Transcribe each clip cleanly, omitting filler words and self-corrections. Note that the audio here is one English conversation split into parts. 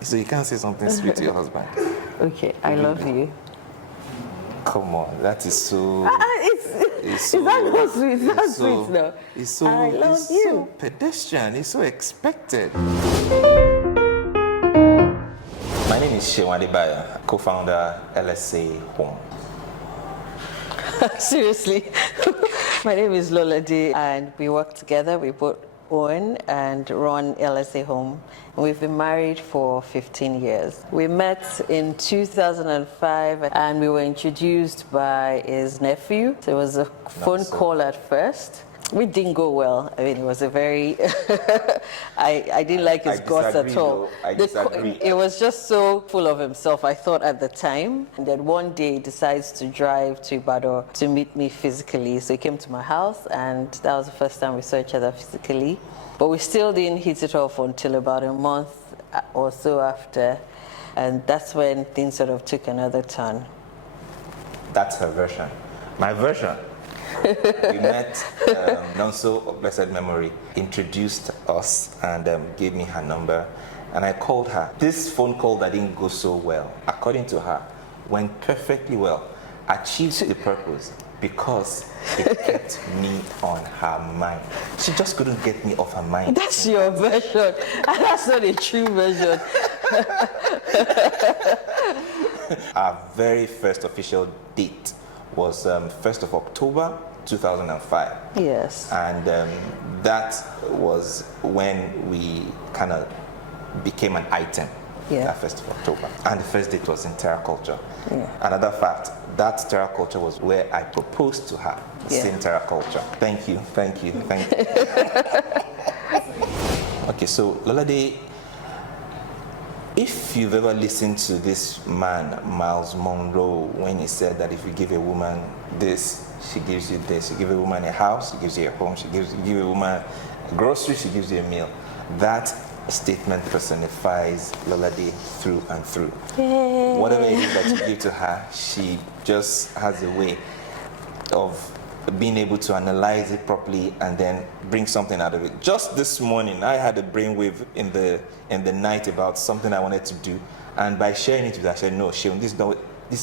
So you can't say something sweet to your husband. Okay, I love you. Come on, that is so. It's not so sweet. It's not sweet, though. It's so. I love you. So pedestrian. It's so expected. My name is Adebayo, co-founder LSA Home. Seriously. My name is Lolade, and we work together. We both own and run LSA Home. We've been married for 15 years. We met in 2005, and we were introduced by his nephew. So it was a phone call at first. We didn't go well. I mean, it was a very, I didn't like his guts at all. I disagree. It was just so full of himself, I thought at the time. And then one day he decides to drive to Ibadan to meet me physically. So he came to my house, and that was the first time we saw each other physically. But we still didn't hit it off until about a month or so after. And that's when things sort of took another turn. That's her version. My version. We met, Nonso of blessed memory, introduced us and gave me her number, and I called her. This phone call that didn't go so well, according to her, went perfectly well, achieved the purpose because it kept me on her mind. She just couldn't get me off her mind. That's your version. That's not a true version. Our very first official date was 1st of October 2005. Yes. And that was when we kind of became an item, that 1st of October. And the first date was in TerraCulture. Yeah. Another fact, that TerraCulture was where I proposed to her, same TerraCulture. Thank you. Okay, so Lolade, if you've ever listened to this man, Miles Monroe, when he said that if you give a woman this, she gives you this. You give a woman a house, she gives you a home. You give a woman a grocery, she gives you a meal. That statement personifies Lolade through and through. Yay. Whatever it is that you give to her, she just has a way of being able to analyze it properly and then bring something out of it. Just this morning, I had a brainwave in the night about something I wanted to do, and by sharing it with her, I said, "No, Seun, this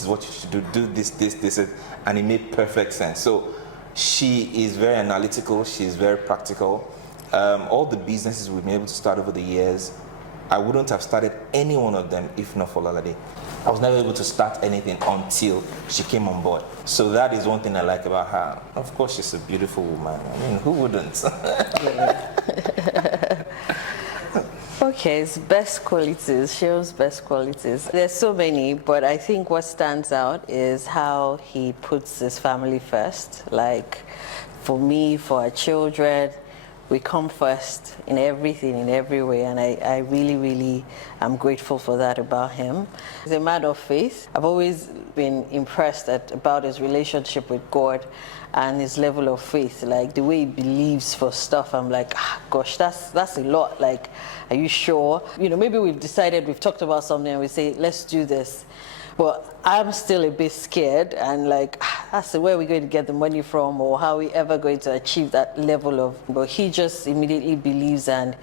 is what you should do. Do this," and it made perfect sense. So she is very analytical. She is very practical. All the businesses we've been able to start over the years, I wouldn't have started any one of them if not for Lolade. I was never able to start anything until she came on board. So that is one thing I like about her. Of course, she's a beautiful woman. I mean, who wouldn't? Okay, it's best qualities, Seun's best qualities. There's so many, but I think what stands out is how he puts his family first. Like, for me, for our children, we come first in everything, in every way, and I really, really am grateful for that about him. He's a man of faith. I've always been impressed about his relationship with God and his level of faith, like the way he believes for stuff. I'm like, gosh, that's a lot. Like, are you sure? You know, maybe we've talked about something and we say, let's do this. But I'm still a bit scared and like, where are we going to get the money from, or how are we ever going to achieve that level of, but he just immediately believes, and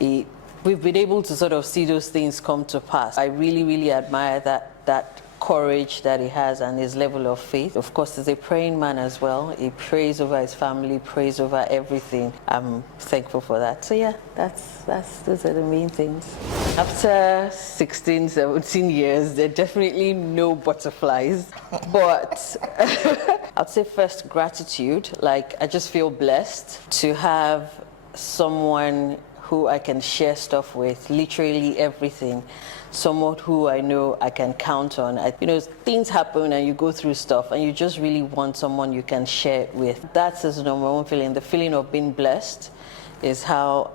we've been able to sort of see those things come to pass. I really, really admire that courage that he has and his level of faith. Of course, he's a praying man as well. He prays over his family, prays over everything. I'm thankful for that. So yeah, those are the main things. After 16, 17 years, there are definitely no butterflies. But I'd say first gratitude. Like, I just feel blessed to have someone who I can share stuff with, literally everything. Someone who I know I can count on. Things happen and you go through stuff and you just really want someone you can share it with. That's his number one feeling. The feeling of being blessed is how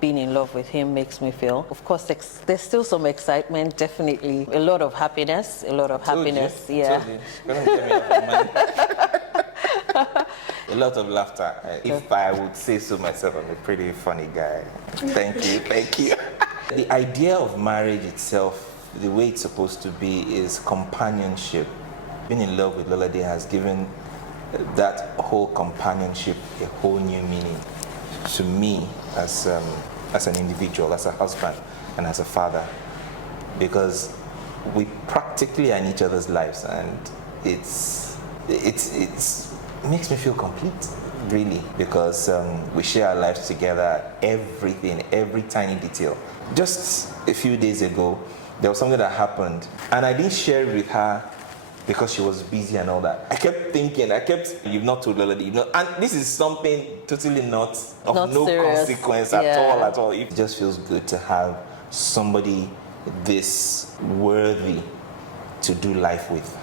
being in love with him makes me feel. Of course, there's still some excitement, definitely. A lot of happiness, yeah. A lot of laughter. If I would say so myself, I'm a pretty funny guy. Thank you. The idea of marriage itself, the way it's supposed to be, is companionship. Being in love with Lolade has given that whole companionship a whole new meaning to me as an individual, as a husband, and as a father. because we practically are in each other's lives, and it makes me feel complete, really, because we share our lives together, everything, every tiny detail. Just a few days ago, there was something that happened, and I didn't share it with her because she was busy and all that. I kept thinking, you've not told Lolade, and this is something totally not no serious. Consequence at all. It just feels good to have somebody this worthy to do life with.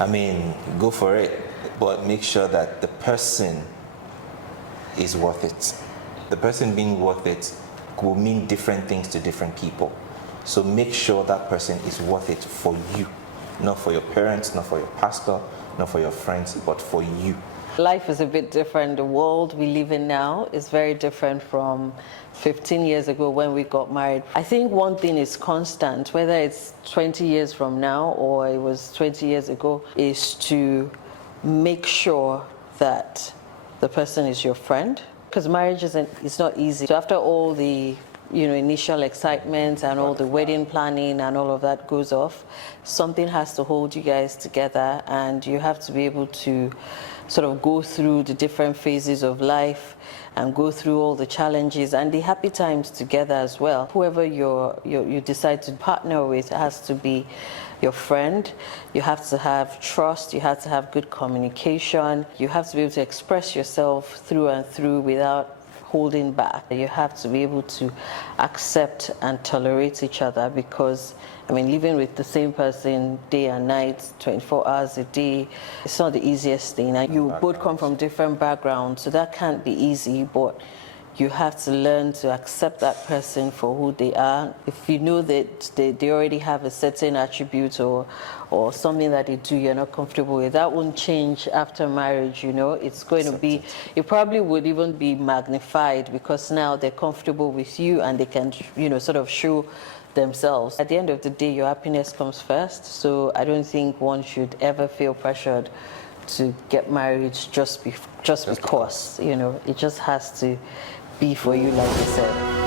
I mean, go for it, but make sure that the person is worth it. The person being worth it will mean different things to different people. So make sure that person is worth it for you. Not for your parents, not for your pastor, not for your friends, but for you. Life is a bit different. The world we live in now is very different from 15 years ago when we got married. I think one thing is constant, whether it's 20 years from now or it was 20 years ago, is to make sure that the person is your friend. Because marriage it's not easy. So after all the initial excitement and all the wedding planning and all of that goes off, something has to hold you guys together, and you have to be able to sort of go through the different phases of life and go through all the challenges and the happy times together as well. Whoever you decide to partner with has to be your friend. You have to have trust, you have to have good communication, you have to be able to express yourself through and through without holding back. You have to be able to accept and tolerate each other, because living with the same person day and night, 24 hours a day, it's not the easiest thing. And you both come from different backgrounds, so that can't be easy, but you have to learn to accept that person for who they are. If you know that they already have a certain attribute or something that they do you're not comfortable with, that won't change after marriage, It's going to be, it probably would even be magnified, because now they're comfortable with you and they can, sort of show themselves. At the end of the day, your happiness comes first, so I don't think one should ever feel pressured to get married just because, it just has to be for you, like you said.